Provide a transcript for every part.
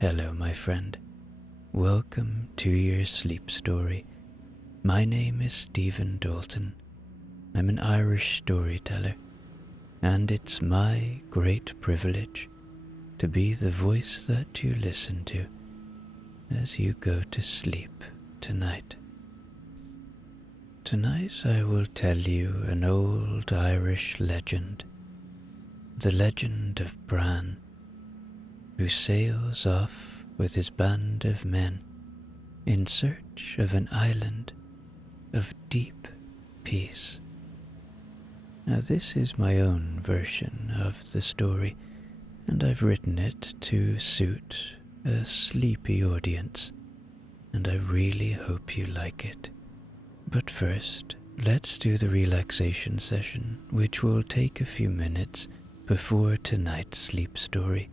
Hello, my friend. Welcome to your sleep story. My name is Stephen Dalton. I'm an Irish storyteller, and it's my great privilege to be the voice that you listen to as you go to sleep tonight. Tonight I will tell you an old Irish legend, the legend of Bran, who sails off with his band of men in search of an island of deep peace. Now this is my own version of the story, and I've written it to suit a sleepy audience, and I really hope you like it. But first, let's do the relaxation session, which will take a few minutes before tonight's sleep story.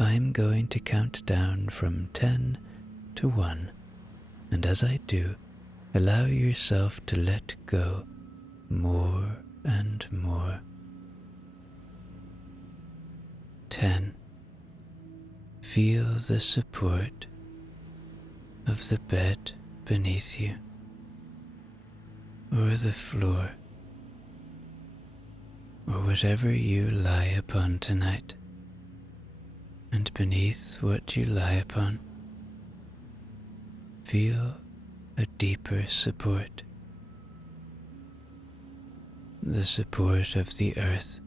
I'm going to count down from 10 to 1, and as I do, allow yourself to let go more and more. 10. Feel the support of the bed beneath you, or the floor, or whatever you lie upon tonight. And beneath what you lie upon, feel a deeper support, the support of the earth,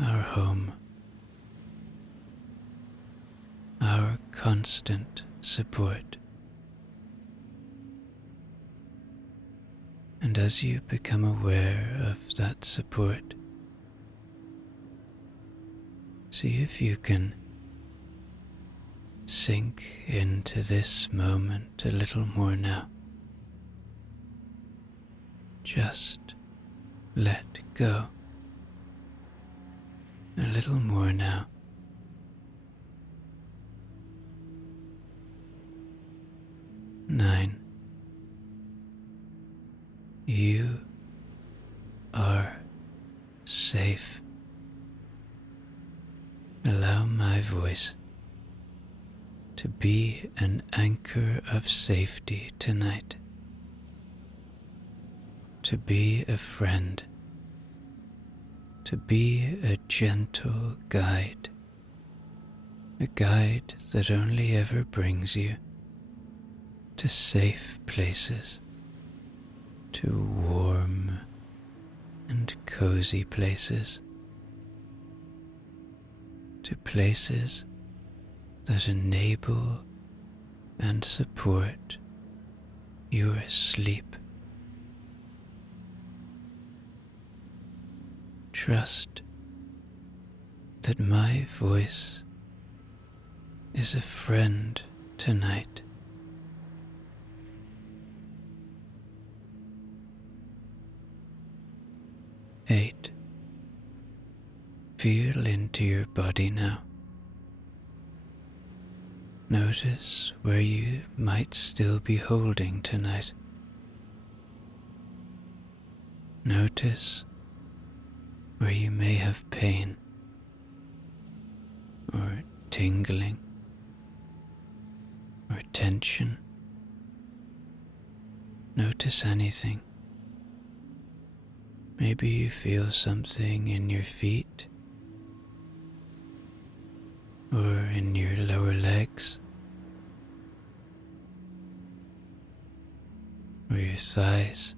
our home, our constant support. And as you become aware of that support, see if you can sink into this moment a little more now. Just let go. A little more now. 9. You are safe. Allow my voice to be an anchor of safety tonight, to be a friend, to be a gentle guide, a guide that only ever brings you to safe places, to warm and cozy places, to places that enable and support your sleep. Trust that my voice is a friend tonight. 8. Feel into your body now. Notice where you might still be holding tonight. Notice where you may have pain or tingling or tension. Notice anything. Maybe you feel something in your feet or in your lower legs or your thighs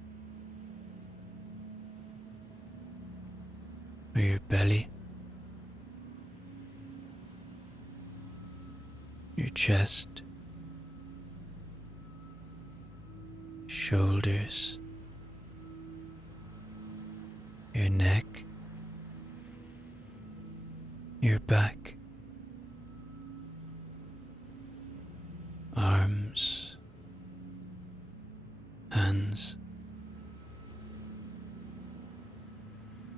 or your belly, your chest, shoulders, your neck, your back, arms, hands.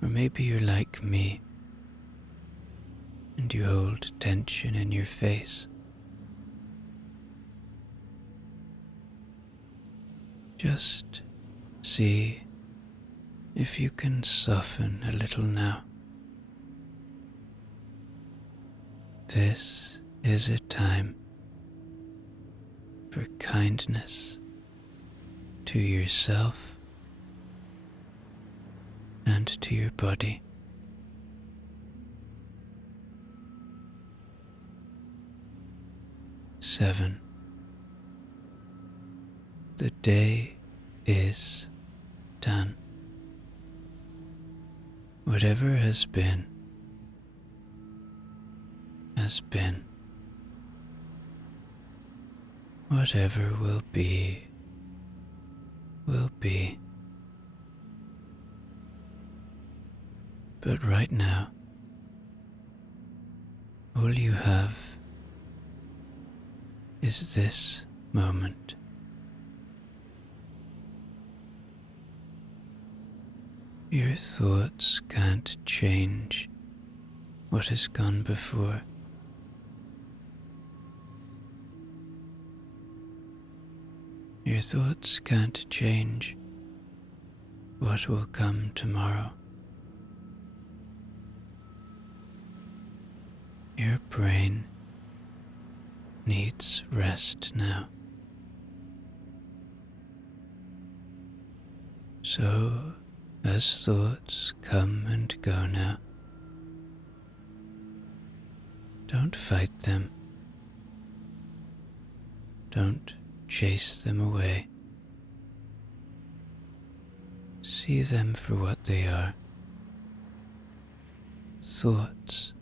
Or maybe you're like me and you hold tension in your face. Just see if you can soften a little now. This is a time for kindness to yourself and to your body. 7. The day is done. Whatever has been, has been. Whatever will be, will be. But right now, all you have is this moment. Your thoughts can't change what has gone before. Your thoughts can't change what will come tomorrow. Your brain needs rest now. So, as thoughts come and go now, don't fight them. Don't chase them away. See them for what they are. Thoughts.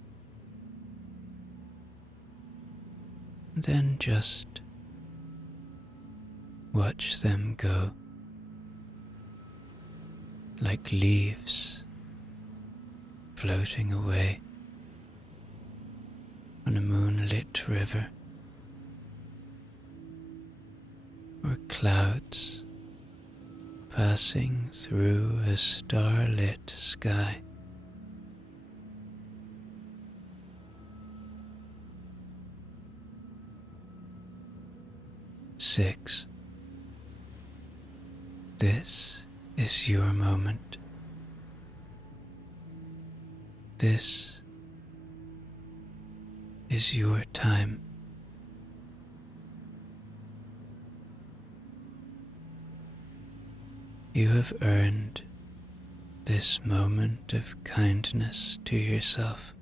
Then just watch them go like leaves floating away on a moonlit river, or clouds passing through a starlit sky. Six. This is your moment. This is your time. You have earned this moment of kindness to yourself.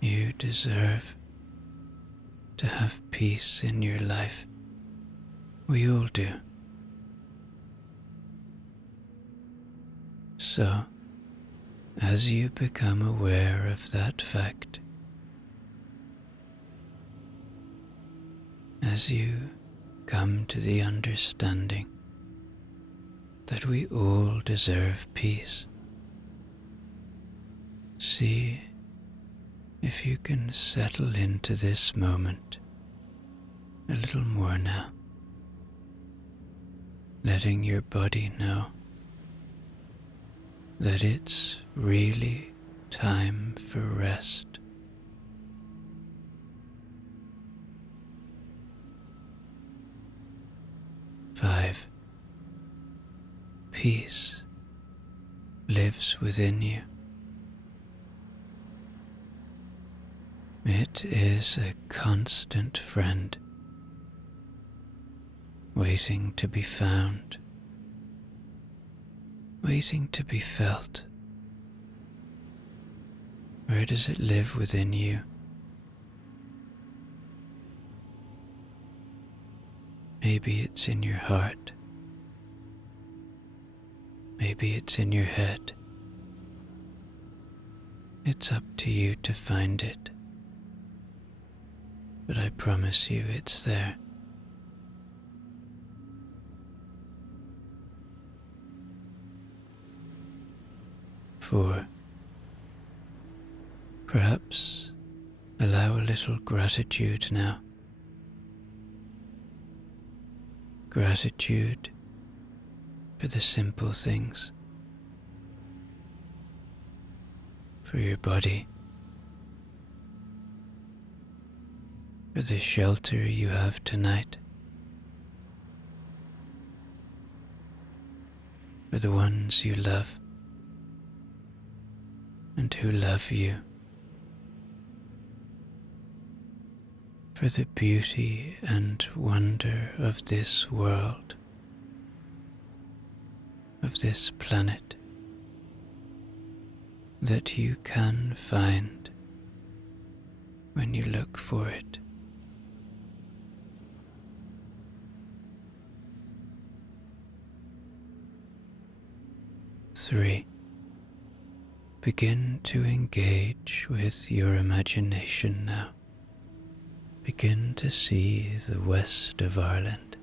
You deserve to have peace in your life. We all do. So, as you become aware of that fact, as you come to the understanding that we all deserve peace, see if you can settle into this moment a little more now, letting your body know that it's really time for rest. Five. Peace lives within you. It is a constant friend, waiting to be found, waiting to be felt. Where does it live within you? Maybe it's in your heart. Maybe it's in your head. It's up to you to find it. But I promise you it's there. 4. Perhaps allow a little gratitude now. Gratitude for the simple things, for your body, for the shelter you have tonight, for the ones you love. and who love you for the beauty and wonder of this world, of this planet, that you can find when you look for it. Three, begin to engage with your imagination now. Begin to see the west of Ireland,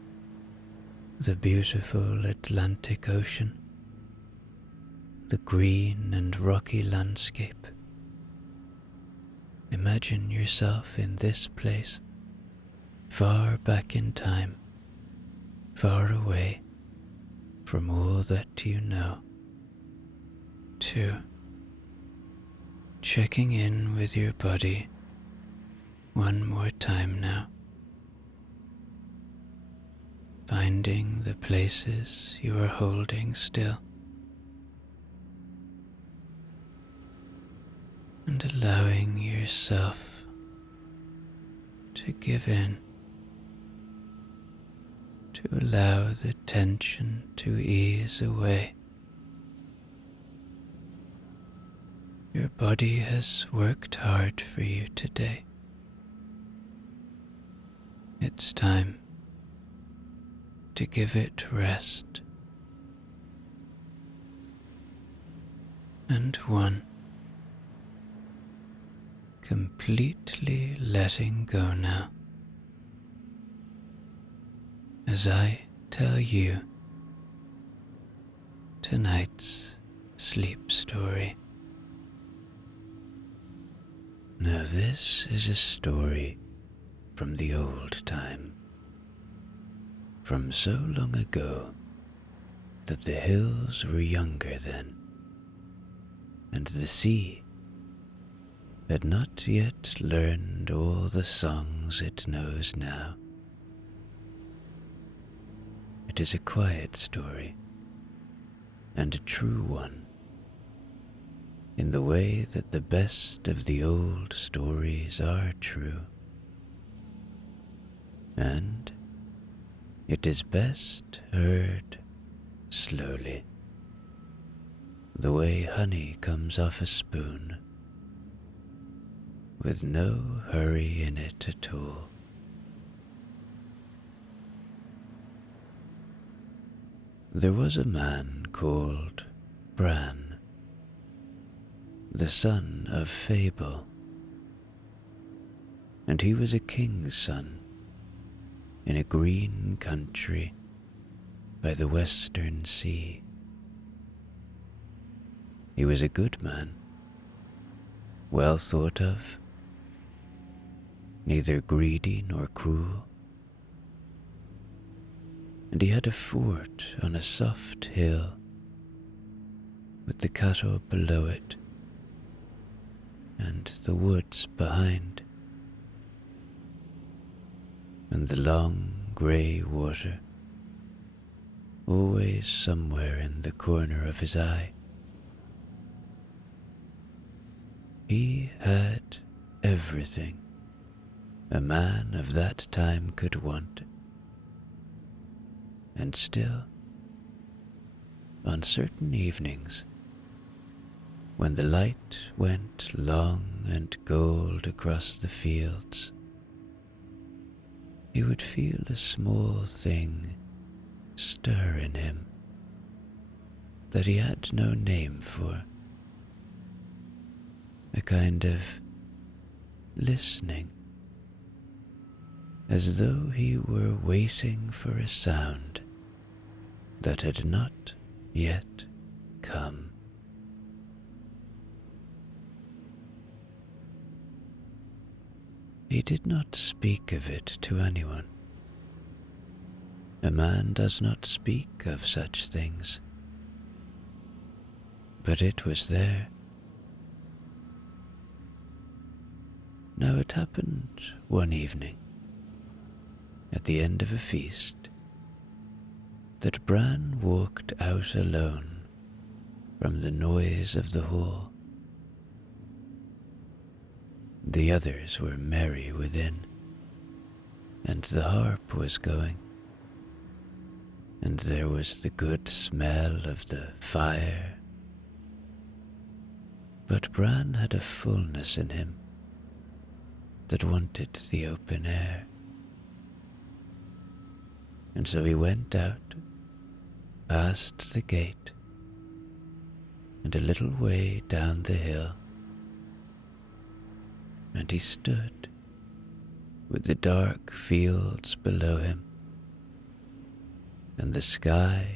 the beautiful Atlantic Ocean, the green and rocky landscape. Imagine yourself in this place, far back in time, far away from all that you know. 2. Checking in with your body one more time now. Finding the places you are holding still. And allowing yourself to give in, to allow the tension to ease away. Your body has worked hard for you today. It's time to give it rest. And 1. Completely letting go now. As I tell you tonight's sleep story. Now this is a story from the old time, from so long ago that the hills were younger then, and the sea had not yet learned all the songs it knows now. It is a quiet story, and a true one, in the way that the best of the old stories are true. And it is best heard slowly, the way honey comes off a spoon, with no hurry in it at all. There was a man called Bran, the son of Fable, and he was a king's son in a green country by the western sea. He was a good man, well thought of, neither greedy nor cruel, and he had a fort on a soft hill with the cattle below it and the woods behind, and the long grey water always somewhere in the corner of his eye. He had everything a man of that time could want, and still, on certain evenings, when the light went long and gold across the fields, he would feel a small thing stir in him that he had no name for, a kind of listening, as though he were waiting for a sound that had not yet come. He did not speak of it to anyone. A man does not speak of such things, but it was there. Now it happened one evening, at the end of a feast, that Bran walked out alone from the noise of the hall The others were merry within, and the harp was going, and there was the good smell of the fire. But Bran had a fullness in him that wanted the open air, and so he went out, past the gate, and a little way down the hill, and he stood with the dark fields below him, and the sky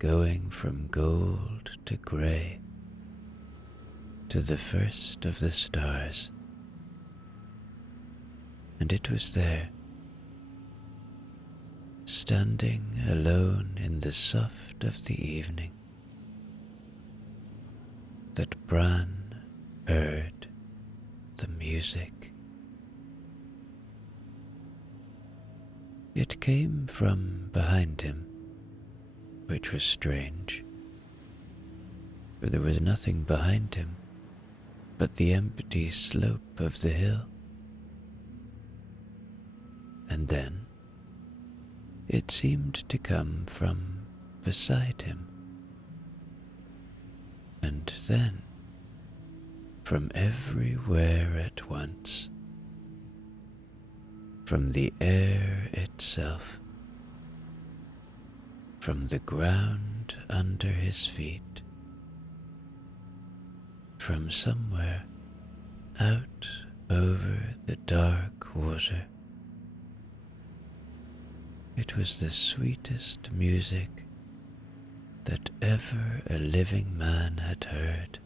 going from gold to grey to the first of the stars. And it was there, standing alone in the soft of the evening, that Bran heard the music. It came from behind him, which was strange, for there was nothing behind him but the empty slope of the hill. And then it seemed to come from beside him, and then from everywhere at once, from the air itself, from the ground under his feet, from somewhere out over the dark water. It was the sweetest music that ever a living man had heard.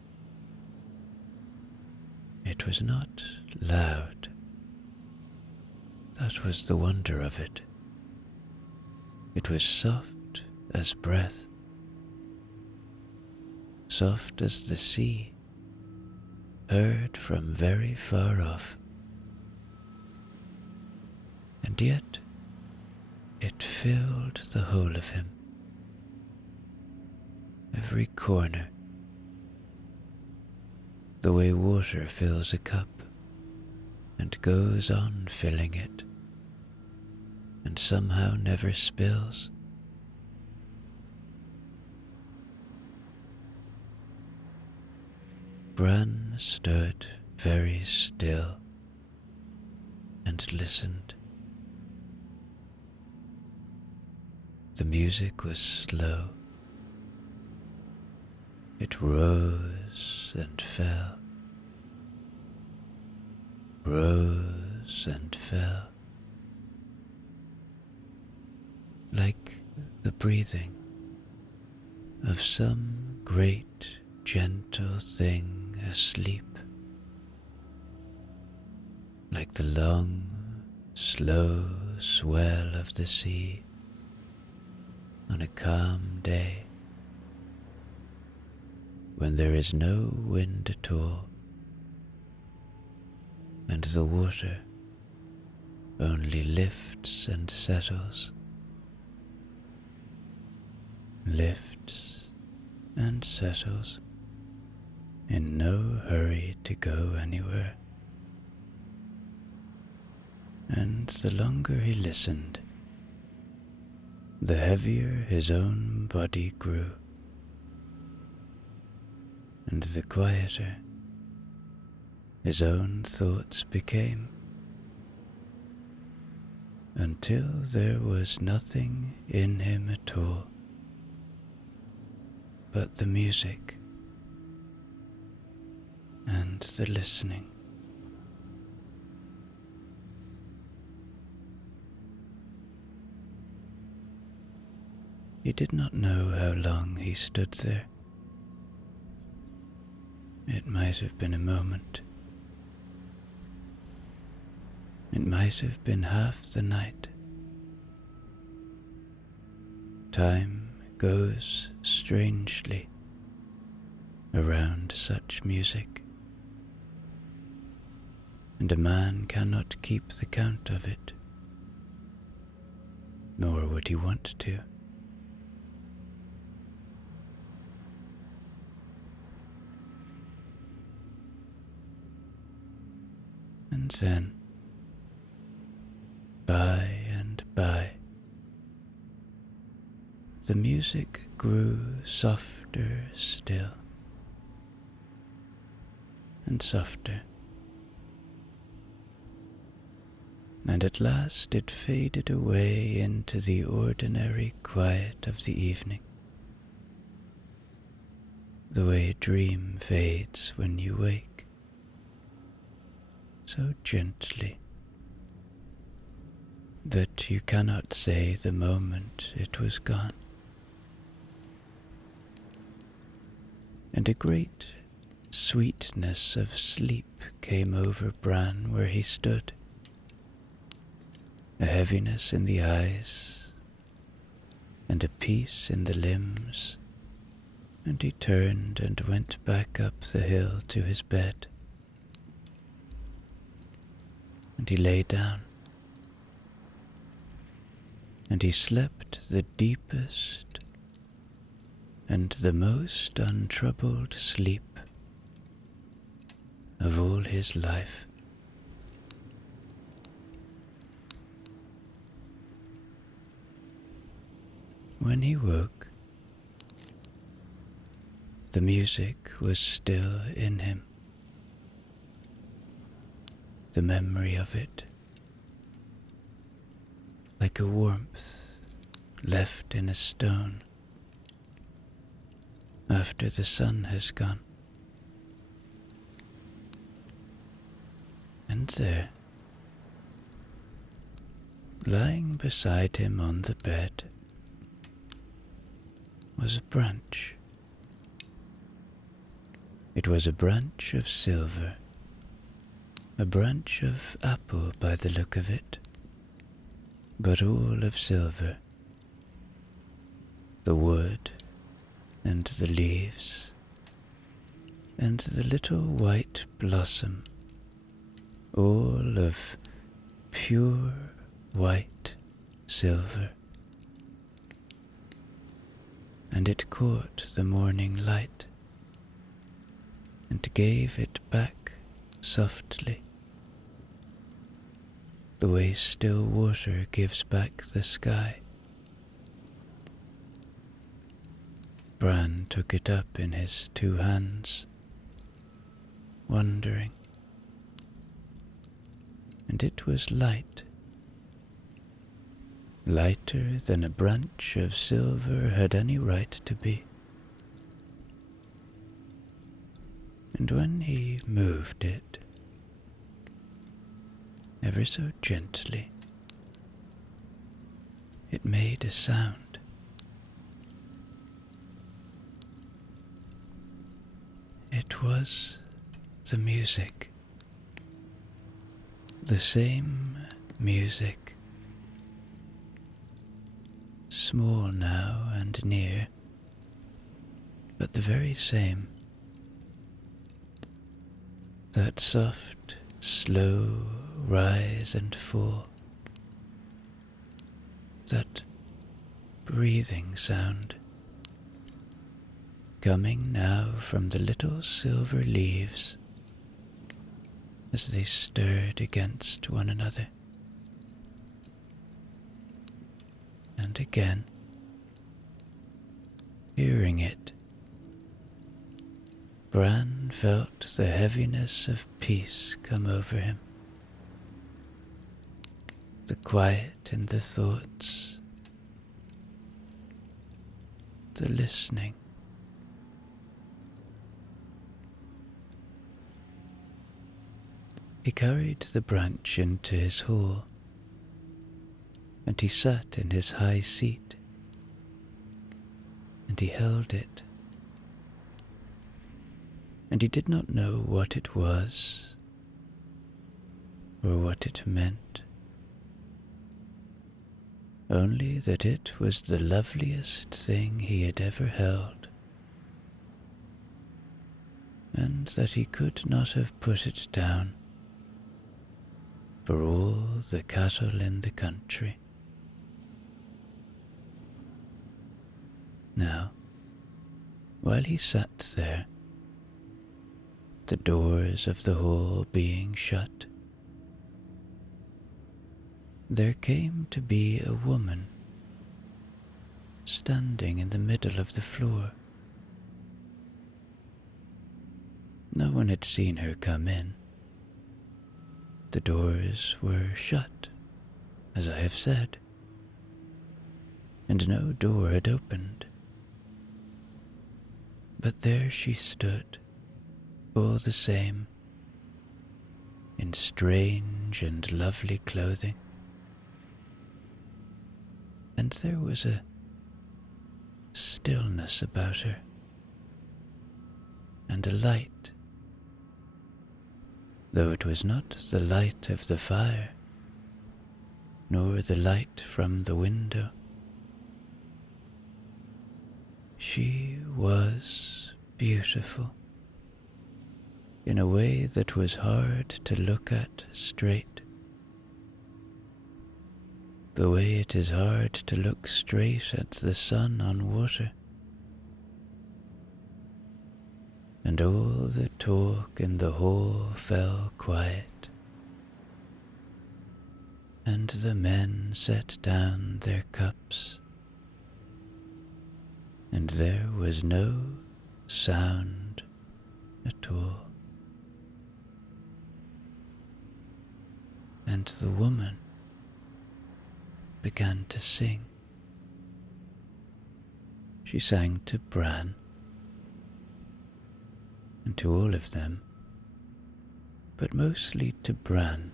It was not loud. That was the wonder of it. It was soft as breath, soft as the sea, heard from very far off. And yet it filled the whole of him, every corner, the way water fills a cup and goes on filling it, and somehow never spills. Bran stood very still and listened. The music was slow. It rose and fell, rose and fell, like the breathing of some great gentle thing asleep, like the long, slow swell of the sea on a calm day, when there is no wind at all, and the water only lifts and settles, lifts and settles, in no hurry to go anywhere. And the longer he listened, the heavier his own body grew, and the quieter his own thoughts became, until there was nothing in him at all but the music and the listening. He did not know how long he stood there. It might have been a moment. It might have been half the night. Time goes strangely around such music, and a man cannot keep the count of it, nor would he want to. And then, by and by, the music grew softer still, and softer, and at last it faded away into the ordinary quiet of the evening, the way a dream fades when you wake, so gently that you cannot say the moment it was gone. And a great sweetness of sleep came over Bran where he stood, a heaviness in the eyes and a peace in the limbs, and he turned and went back up the hill to his bed. And he lay down, and he slept the deepest and the most untroubled sleep of all his life. When he woke, the music was still in him, the memory of it, like a warmth left in a stone after the sun has gone. And there, lying beside him on the bed, was a branch. It was a branch of silver, a branch of apple by the look of it, but all of silver. The wood and the leaves and the little white blossom, all of pure white silver. And it caught the morning light and gave it back softly, the way still water gives back the sky. Bran took it up in his 2 hands, wondering, and it was light, lighter than a branch of silver had any right to be. And when he moved it, ever so gently, it made a sound. It was the music, the same music, small now and near, but the very same. That soft, slow rise and fall, that breathing sound, coming now from the little silver leaves as they stirred against one another. And again, hearing it, Bran felt the heaviness of peace come over him, the quiet in the thoughts, the listening. He carried the branch into his hall, and he sat in his high seat, and he held it, and he did not know what it was, or what it meant, only that it was the loveliest thing he had ever held, and that he could not have put it down for all the cattle in the country. Now, while he sat there, the doors of the hall being shut, there came to be a woman standing in the middle of the floor. No one had seen her come in. The doors were shut, as I have said, and no door had opened. But there she stood, all the same, in strange and lovely clothing, and there was a stillness about her, and a light, though it was not the light of the fire, nor the light from the window. She was beautiful, in a way that was hard to look at straight, the way it is hard to look straight at the sun on water. And all the talk in the hall fell quiet, and the men set down their cups, and there was no sound at all. And the woman began to sing. She sang to Bran, and to all of them, but mostly to Bran,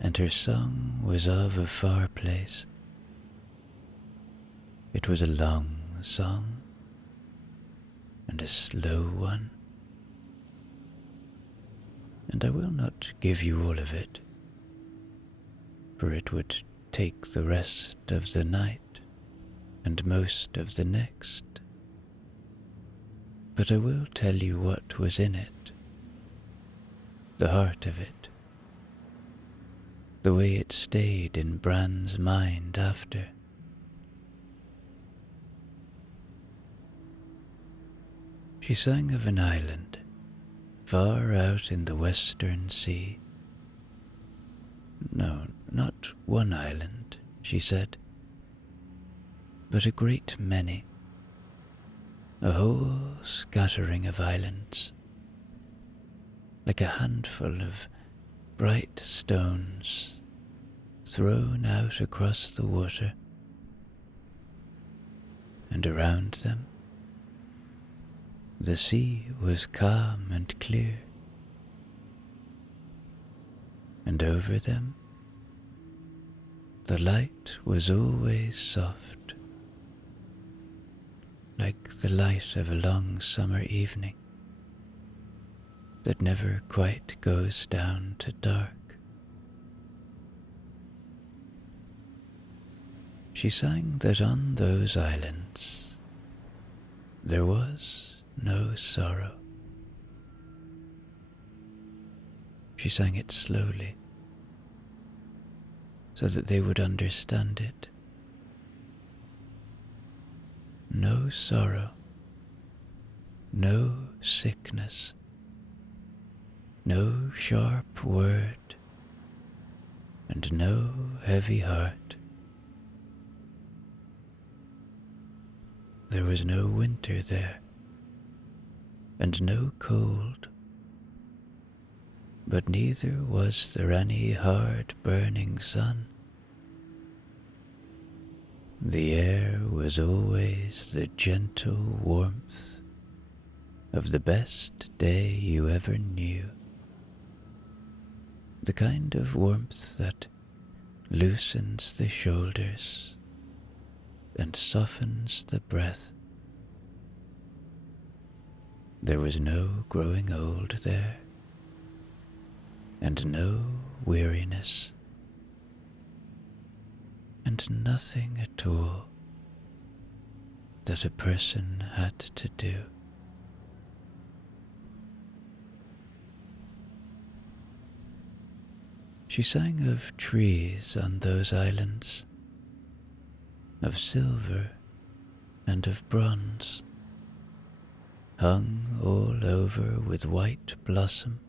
and her song was of a far place. It was a long song, and a slow one, and I will not give you all of it, for it would take the rest of the night and most of the next. But I will tell you what was in it, the heart of it, the way it stayed in Bran's mind after. She sang of an island far out in the western sea. No, not one island, she said, but a great many, a whole scattering of islands, like a handful of bright stones thrown out across the water, and around them the sea was calm and clear, and over them the light was always soft, like the light of a long summer evening that never quite goes down to dark. She sang that on those islands there was no sorrow. She sang it slowly, so that they would understand it. No sorrow, no sickness, no sharp word, and no heavy heart. There was no winter there, and no cold, but neither was there any hard burning sun. The air was always the gentle warmth of the best day you ever knew, the kind of warmth that loosens the shoulders and softens the breath. There was no growing old there, and no weariness, and nothing at all that a person had to do. She sang of trees on those islands, of silver and of bronze, hung all over with white blossom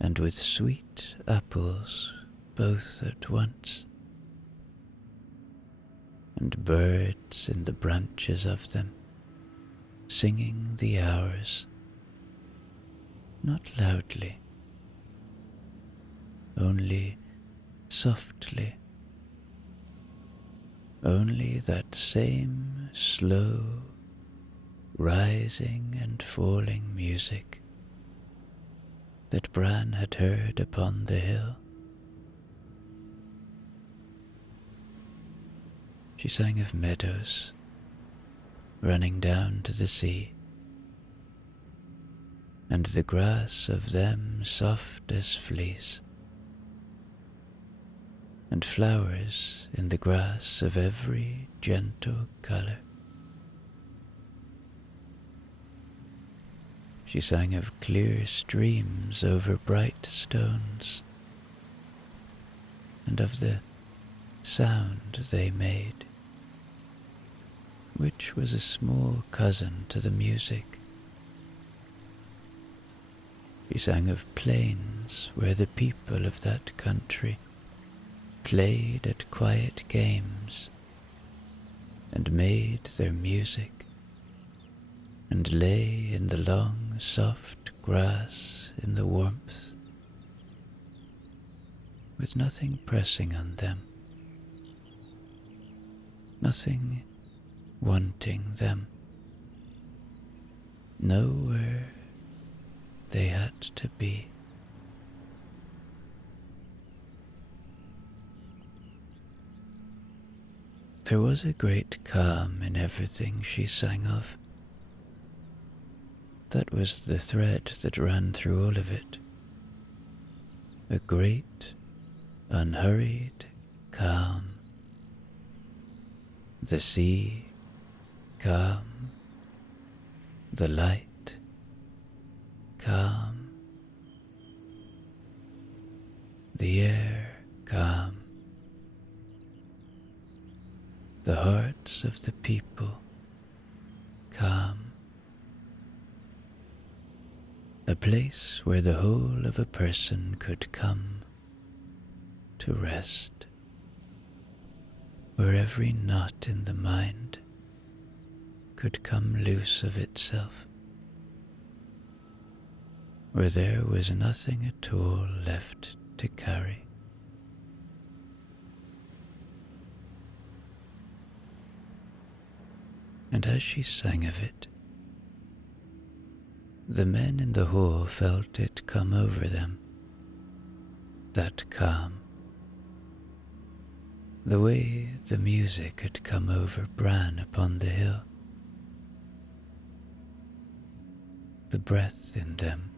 and with sweet apples both at once, and birds in the branches of them singing the hours, not loudly, only softly, only that same slow rising and falling music that Bran had heard upon the hill. She sang of meadows running down to the sea, and the grass of them soft as fleece, and flowers in the grass of every gentle colour. She sang of clear streams over bright stones, and of the sound they made, which was a small cousin to the music. She sang of plains where the people of that country played at quiet games, and made their music, and lay in the long soft grass in the warmth, with nothing pressing on them, nothing wanting them, nowhere they had to be. There was a great calm in everything she sang of. That was the thread that ran through all of it. A great, unhurried calm. The sea calm, the light calm, the air calm, the hearts of the people calm, a place where the whole of a person could come to rest, where every knot in the mind could come loose of itself, where there was nothing at all left to carry. And as she sang of it, the men in the hall felt it come over them, that calm, the way the music had come over Bran upon the hill. The breath in them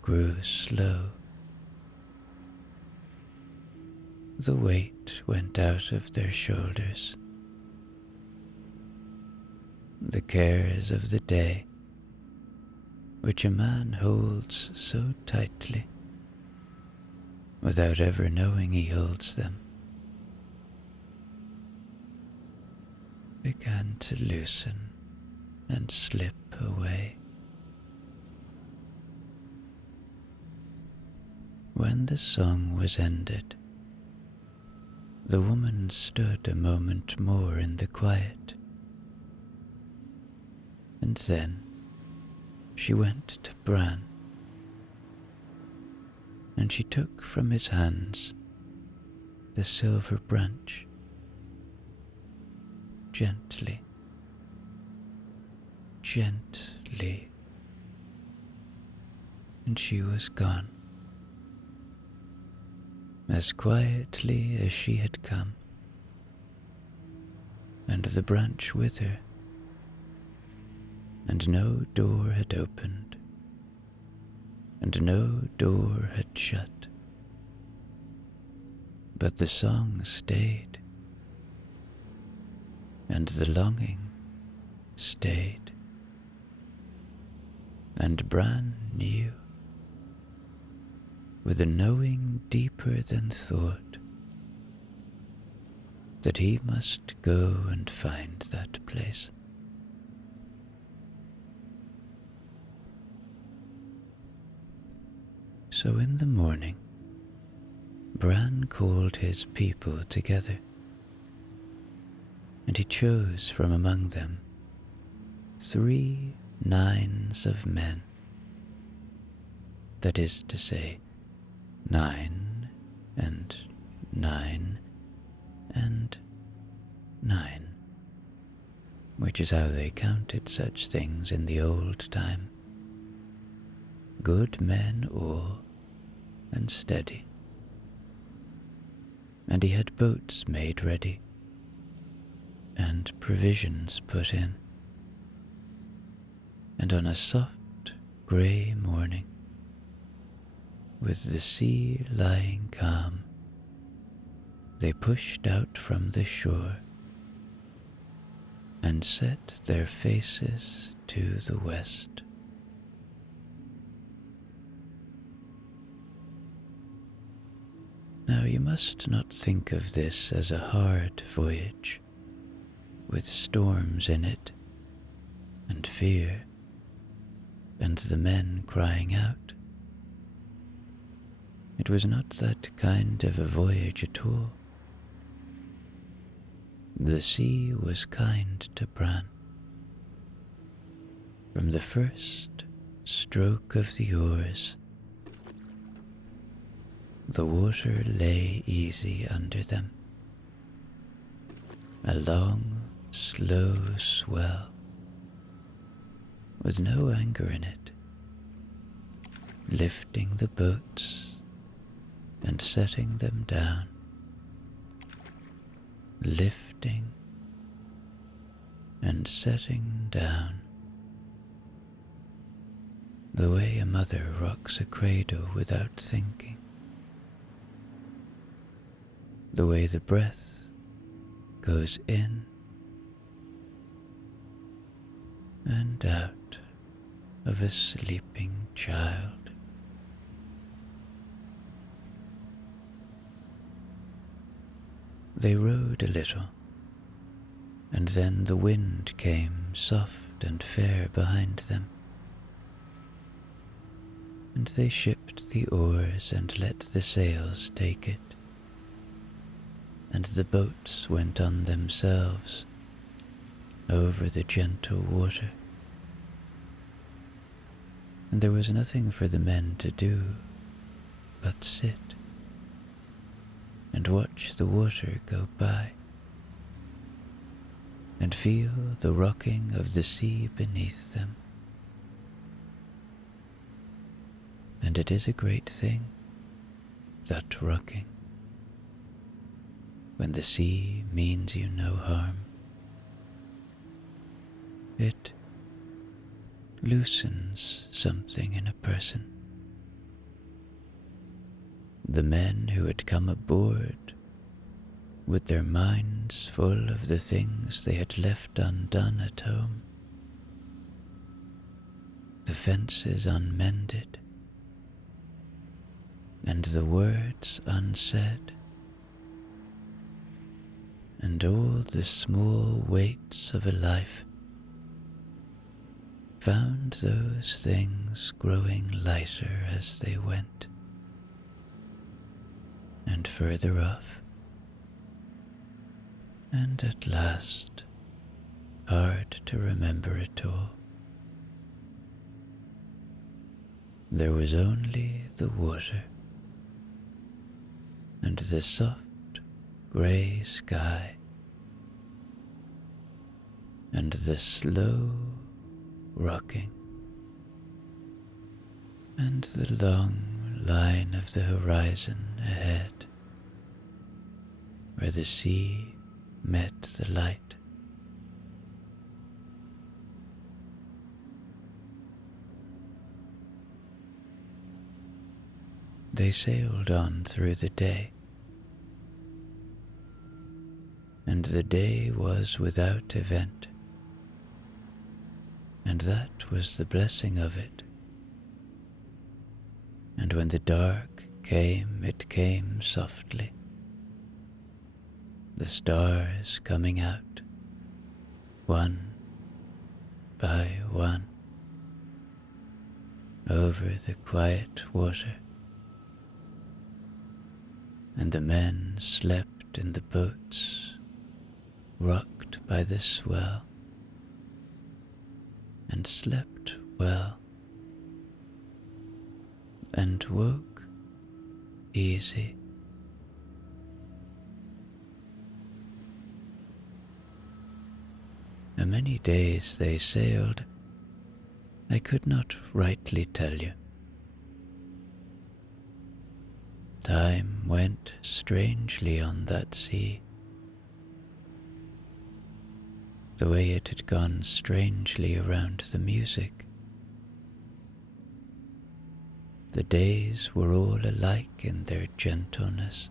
grew slow. The weight went out of their shoulders. The cares of the day, which a man holds so tightly, without ever knowing he holds them, began to loosen and slip away. When the song was ended, the woman stood a moment more in the quiet, and then she went to Bran, and she took from his hands the silver branch, gently, gently, and she was gone, as quietly as she had come, and the branch with her, and no door had opened, and no door had shut, but the song stayed, and the longing stayed, and Bran knew, with a knowing deeper than thought, that he must go and find that place. So in the morning, Bran called his people together, and he chose from among them 3 nines of men, that is to say, 9 and 9 and 9, which is how they counted such things in the old time. Good men all, and steady. And he had boats made ready, and provisions put in. And on a soft grey morning, with the sea lying calm, they pushed out from the shore and set their faces to the west. Now you must not think of this as a hard voyage, with storms in it, and fear, and the men crying out. It was not that kind of a voyage at all. The sea was kind to Bran. From the first stroke of the oars, the water lay easy under them, a long, slow swell, with no anger in it, lifting the boats and setting them down, lifting and setting down, the way a mother rocks a cradle without thinking, the way the breath goes in and out of a sleeping child. They rowed a little, and then the wind came soft and fair behind them, and they shipped the oars and let the sails take it, and the boats went on themselves over the gentle water, and there was nothing for the men to do but sit and watch the water go by, and feel the rocking of the sea beneath them. And it is a great thing, that rocking, when the sea means you no harm. It loosens something in a person. The men who had come aboard, with their minds full of the things they had left undone at home, the fences unmended, and the words unsaid, and all the small weights of a life, found those things growing lighter as they went, and further off, and at last hard to remember it all. There was only the water, and the soft grey sky, and the slow rocking, and the long line of the horizon ahead, where the sea met the light. They sailed on through the day, and the day was without event, and that was the blessing of it. And when the dark came, it came softly, the stars coming out, one by one, over the quiet water. and the men slept in the boats, rocked by the swell, and slept well, and woke easy. How many days they sailed, I could not rightly tell you. Time went strangely on that sea, the way it had gone strangely around the music. The days were all alike in their gentleness,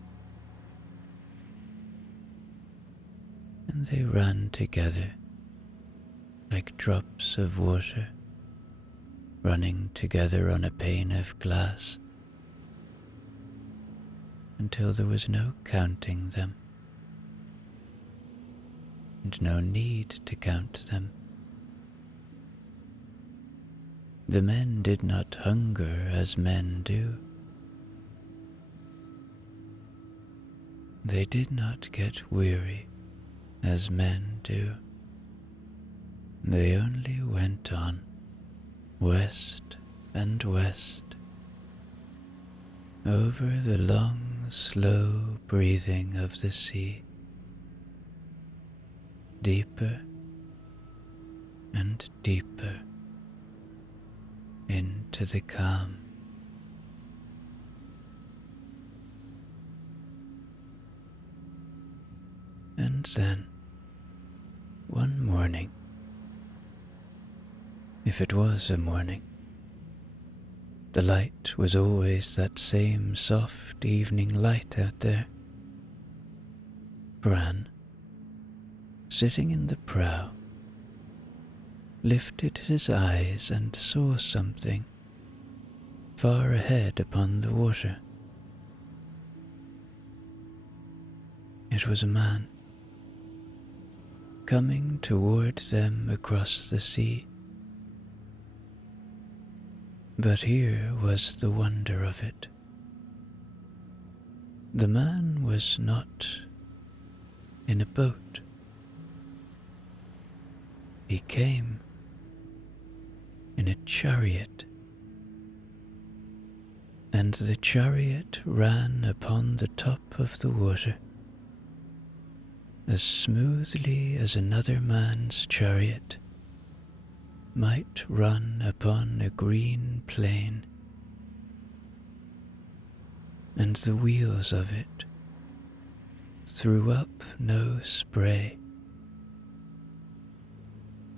and they ran together like drops of water running together on a pane of glass, until there was no counting them, and no need to count them. The men did not hunger as men do. They did not get weary as men do. They only went on, west and west, over the long, slow breathing of the sea, deeper and deeper into the calm. And then, one morning, if it was a morning, the light was always that same soft evening light out there. Bran, sitting in the prow, lifted his eyes and saw something far ahead upon the water. It was a man, coming toward them across the sea. But here was the wonder of it. The man was not in a boat. He came in a chariot, and the chariot ran upon the top of the water as smoothly as another man's chariot might run upon a green plain, and the wheels of it threw up no spray,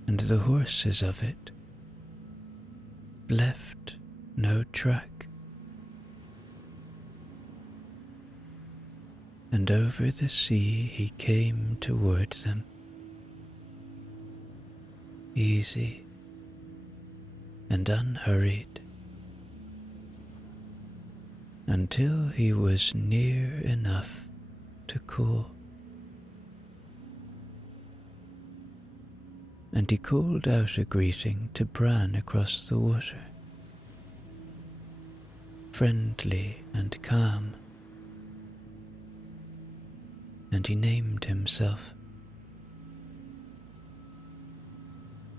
and the horses of it left no track. And over the sea he came toward them, easy and unhurried, until he was near enough to call. And he called out a greeting to Bran across the water, friendly and calm, and he named himself.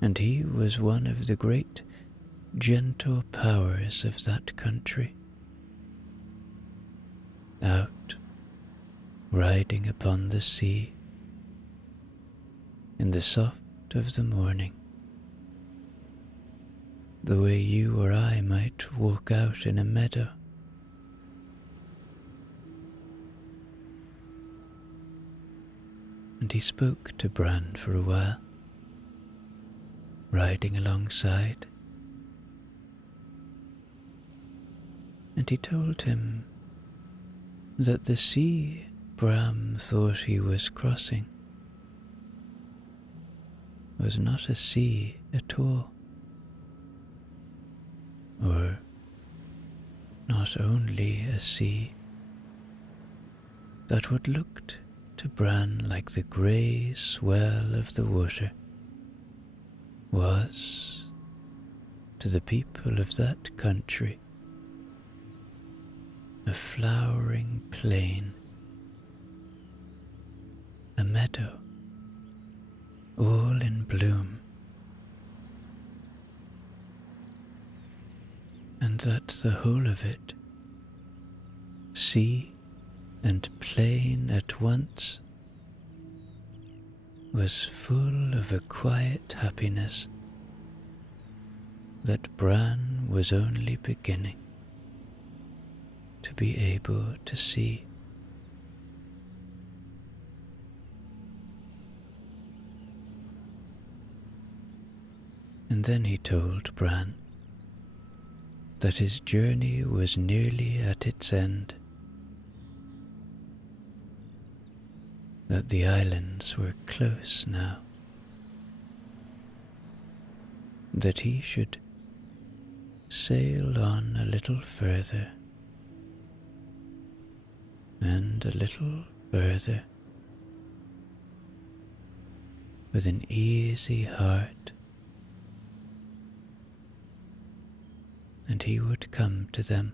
And he was one of the great gentle powers of that country, out riding upon the sea in the soft of the morning, the way you or I might walk out in a meadow. And he spoke to Bran for a while, riding alongside, and he told him that the sea Bran thought he was crossing was not a sea at all, or not only a sea, that what looked to Bran like the grey swell of the water was, to the people of that country, a flowering plain, a meadow, all in bloom, and that the whole of it, sea and plain at once, was full of a quiet happiness that Bran was only beginning to be able to see. And then he told Bran that his journey was nearly at its end, that the islands were close now, that he should sail on a little further and a little further with an easy heart, and he would come to them.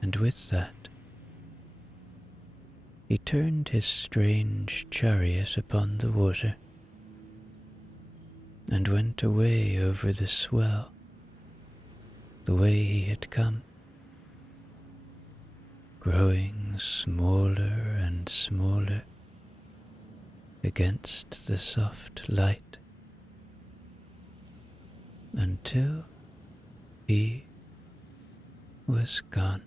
And with that, he turned his strange chariot upon the water and went away over the swell, the way he had come, growing smaller and smaller against the soft light, until he was gone.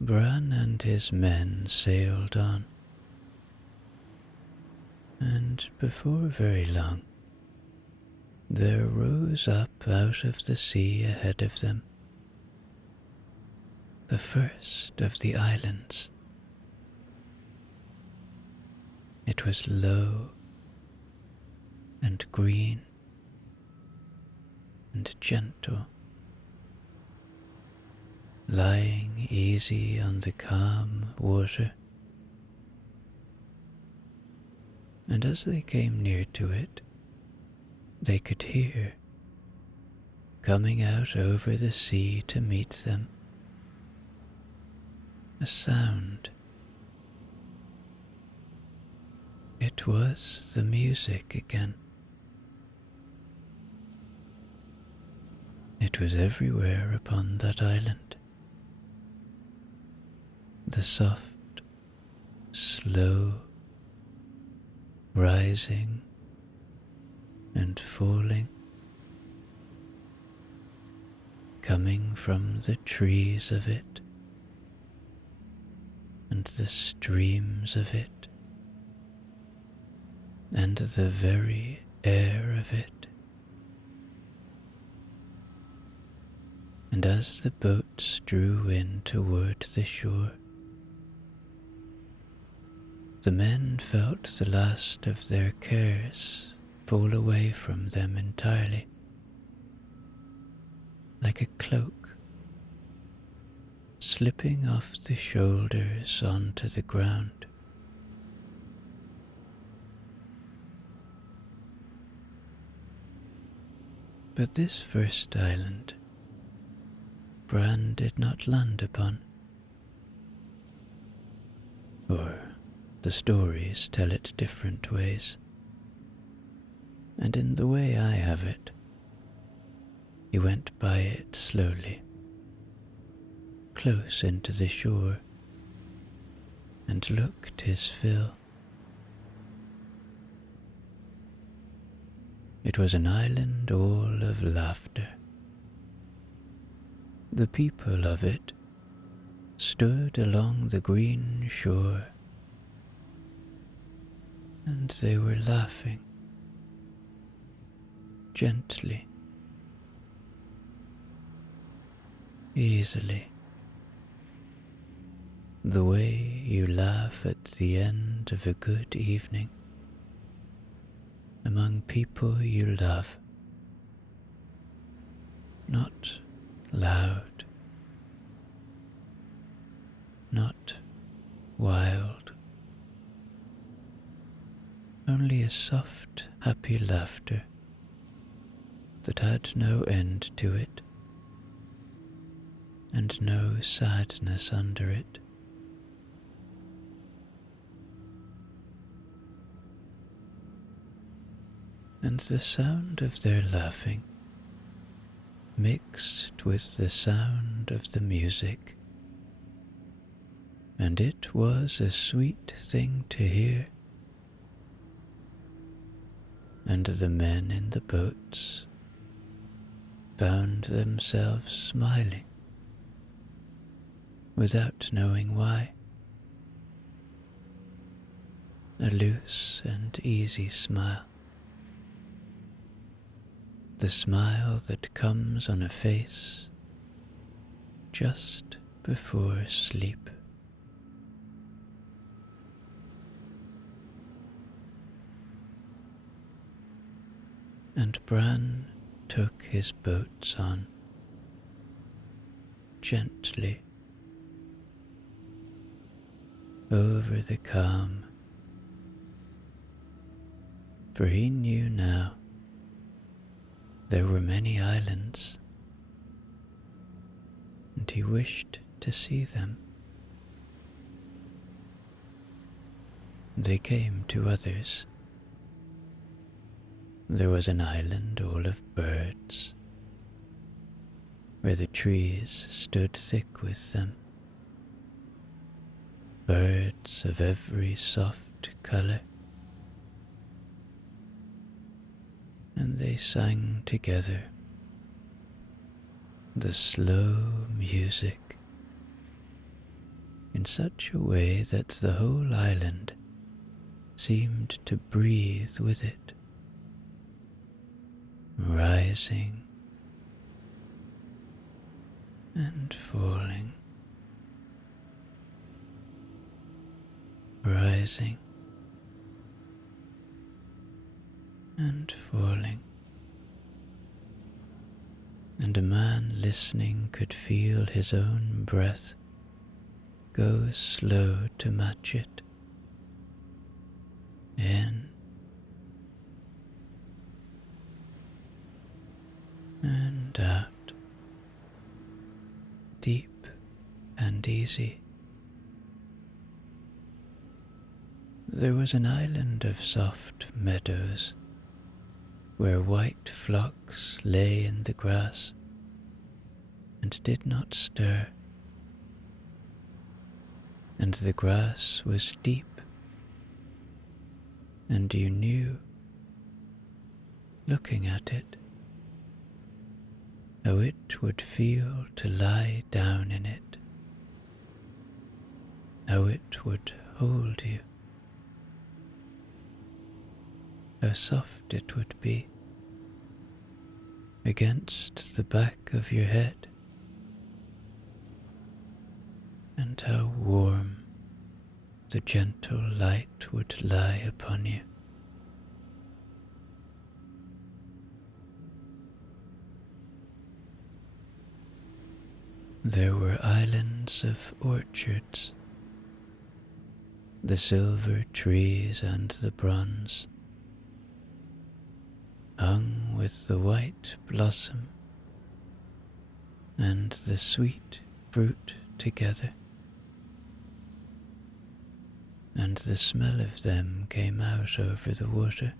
Bran and his men sailed on, and before very long there rose up out of the sea ahead of them the first of the islands. It was low and green and gentle, lying easy on the calm water, and as they came near to it, they could hear, coming out over the sea to meet them, a sound. It was the music again. It was everywhere upon that island. The soft, slow, rising and falling, coming from the trees of it and the streams of it and the very air of it. And as the boats drew in toward the shore, the men felt the last of their cares fall away from them entirely, like a cloak slipping off the shoulders onto the ground. But this first island Bran did not land upon, or the stories tell it different ways, and in the way I have it, he went by it slowly, close into the shore, and looked his fill. It was an island all of laughter. The people of it stood along the green shore, and they were laughing, gently, easily, the way you laugh at the end of a good evening among people you love, not loud, not wild, only a soft, happy laughter that had no end to it, and no sadness under it. And the sound of their laughing mixed with the sound of the music, and it was a sweet thing to hear. And the men in the boats found themselves smiling without knowing why. A loose and easy smile, the smile that comes on a face just before sleep. And Bran took his boats on, gently, over the calm, for he knew now there were many islands, and he wished to see them. They came to others. There was an island all of birds, where the trees stood thick with them, birds of every soft colour, and they sang together the slow music in such a way that the whole island seemed to breathe with it, rising and falling, rising and falling, and a man listening could feel his own breath go slow to match it, in and out, deep and easy. There was an island of soft meadows, where white flocks lay in the grass and did not stir, and the grass was deep, and you knew, looking at it, how it would feel to lie down in it, how it would hold you, how soft it would be against the back of your head, and how warm the gentle light would lie upon you. There were islands of orchards, the silver trees and the bronze, hung with the white blossom and the sweet fruit together, and the smell of them came out over the water,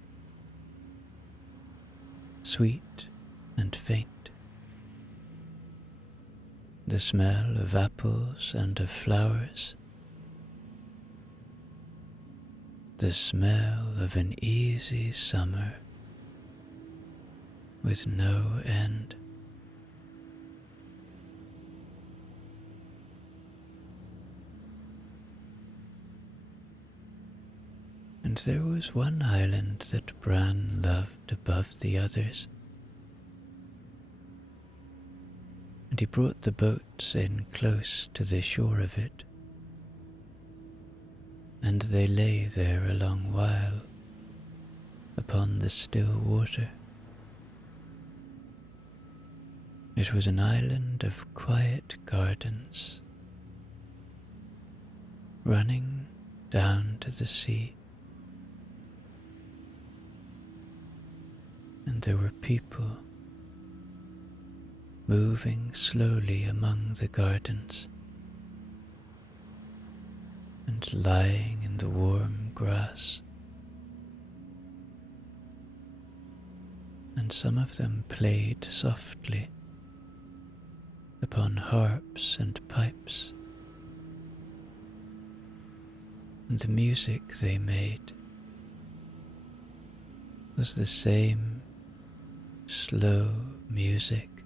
sweet and faint, the smell of apples and of flowers, the smell of an easy summer with no end. And there was one island that Bran loved above the others, and he brought the boats in close to the shore of it, and they lay there a long while upon the still water. It was an island of quiet gardens, running down to the sea, and there were people moving slowly among the gardens and lying in the warm grass, and some of them played softly upon harps and pipes, and the music they made was the same slow music,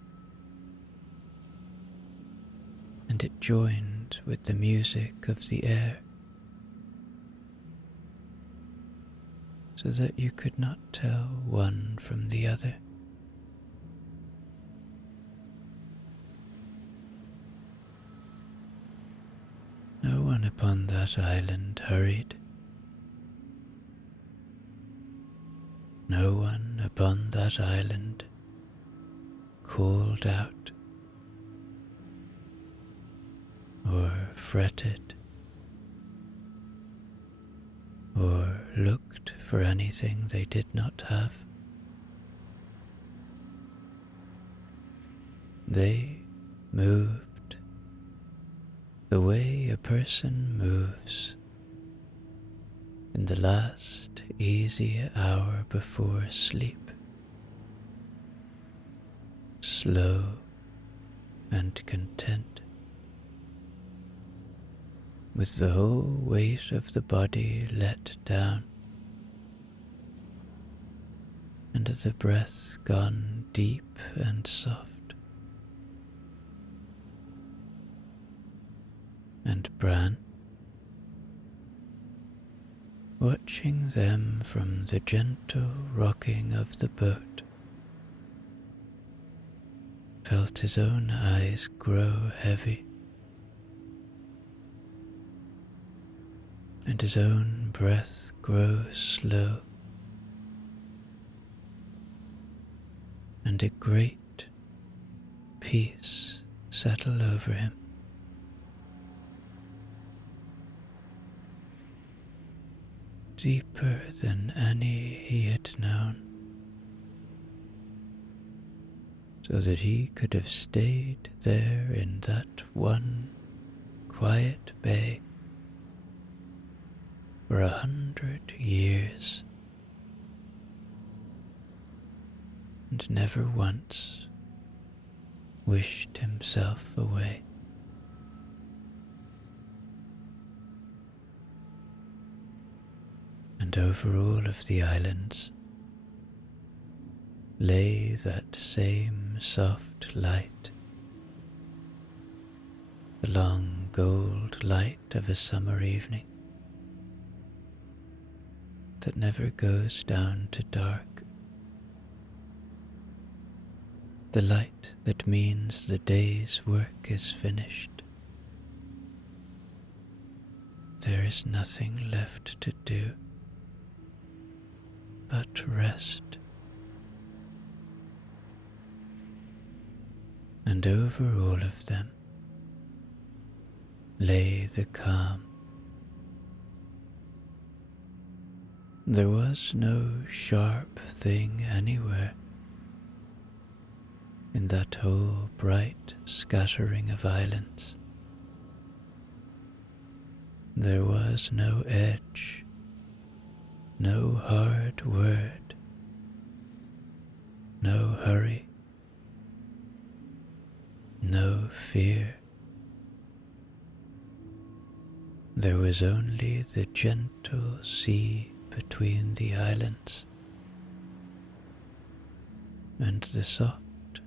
and it joined with the music of the air, so that you could not tell one from the other. No one upon that island hurried. No one upon that island called out or fretted or looked for anything they did not have. They moved the way a person moves in the last easy hour before sleep, slow and content, with the whole weight of the body let down, and the breath gone deep and soft. And Bran, watching them from the gentle rocking of the boat, felt his own eyes grow heavy, and his own breath grow slow, and a great peace settle over him. Deeper than any he had known, so that he could have stayed there in that one quiet bay for 100 years, and never once wished himself away. And over all of the islands lay that same soft light, the long gold light of a summer evening that never goes down to dark, the light that means the day's work is finished. There is nothing left to do but rest. And over all of them lay the calm. There was no sharp thing anywhere in that whole bright scattering of islands. There was no edge, no hard word, no hurry, no fear. There was only the gentle sea between the islands, and the soft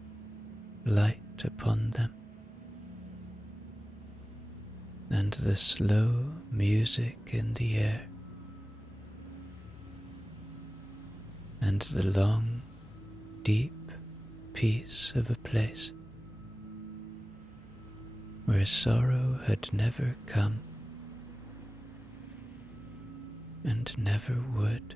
light upon them, and the slow music in the air, and the long, deep peace of a place where sorrow had never come and never would.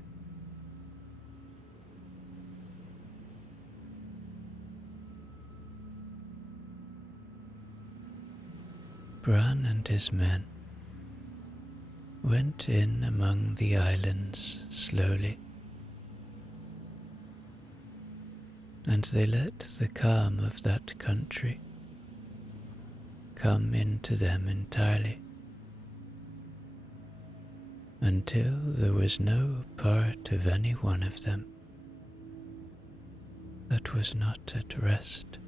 Bran and his men went in among the islands slowly, and they let the calm of that country come into them entirely, until there was no part of any one of them that was not at rest.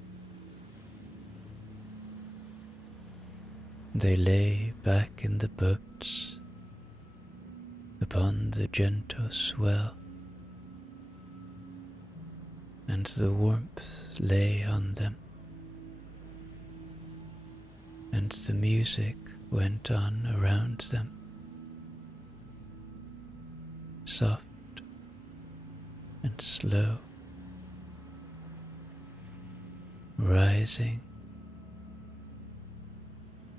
They lay back in the boats upon the gentle swell, and the warmth lay on them, and the music went on around them, soft and slow, rising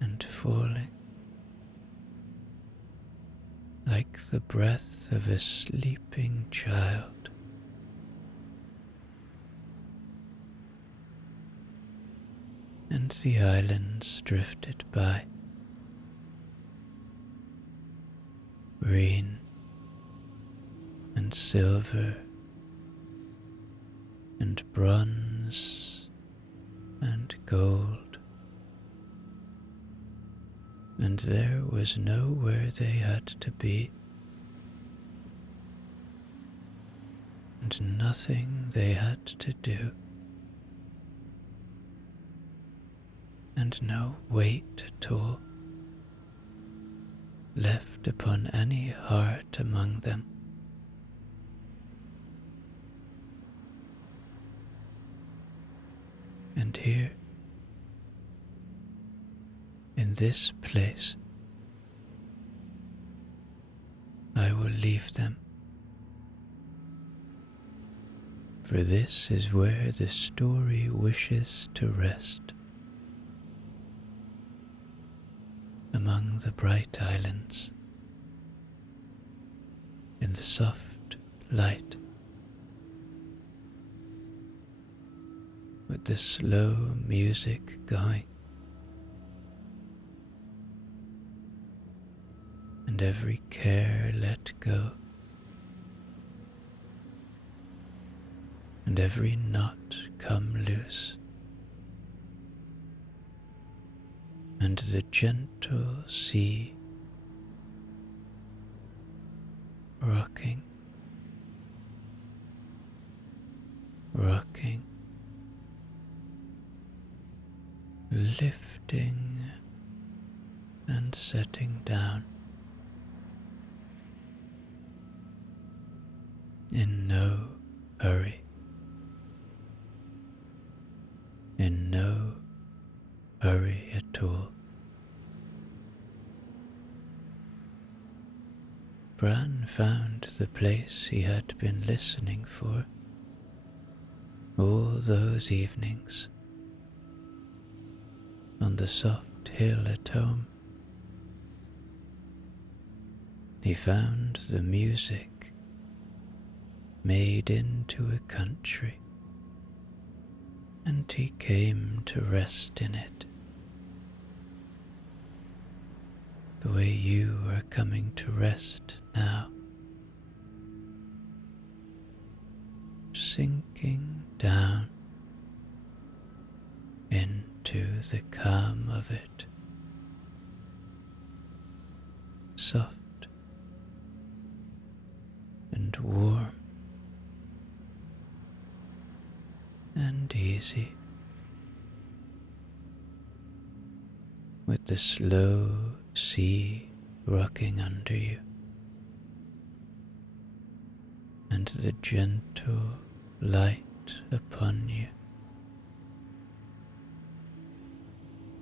and falling like the breath of a sleeping child. And the islands drifted by, green and silver and bronze and gold, and there was nowhere they had to be, and nothing they had to do, and no weight at all left upon any heart among them. And here, in this place, I will leave them, for this is where the story wishes to rest, among the bright islands, in the soft light, with the slow music going, and every care let go, and every knot come loose, and the gentle sea rocking, rocking, lifting and setting down, in no hurry, in no hurry at all. Bran found the place he had been listening for all those evenings, on the soft hill at home. He found the music made into a country, and he came to rest in it, the way you are coming to rest now, sinking down into the calm of it, soft and warm and easy, with the slow sea rocking under you, and the gentle light upon you,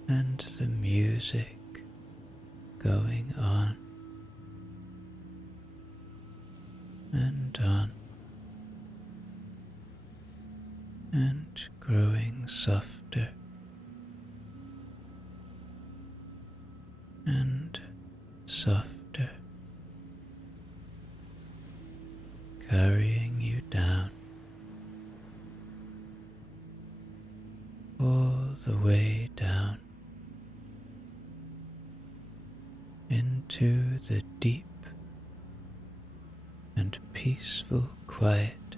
and the music going on and on, and growing softer and softer, carrying you down all the way down into the deep and peaceful quiet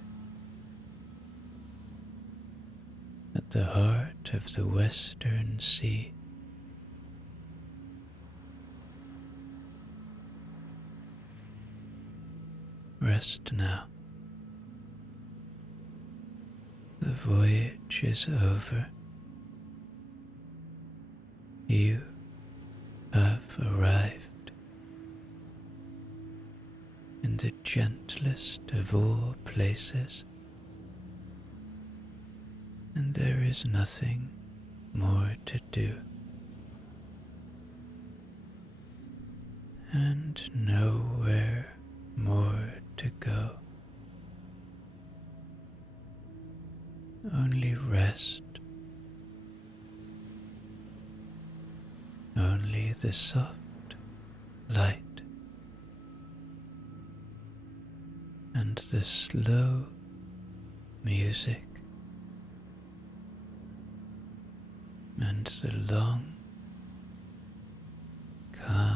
the heart of the western sea. Rest now. The voyage is over. You have arrived in the gentlest of all places, and there is nothing more to do, and nowhere more to go. Only rest, only the soft light and the slow music and the long, calm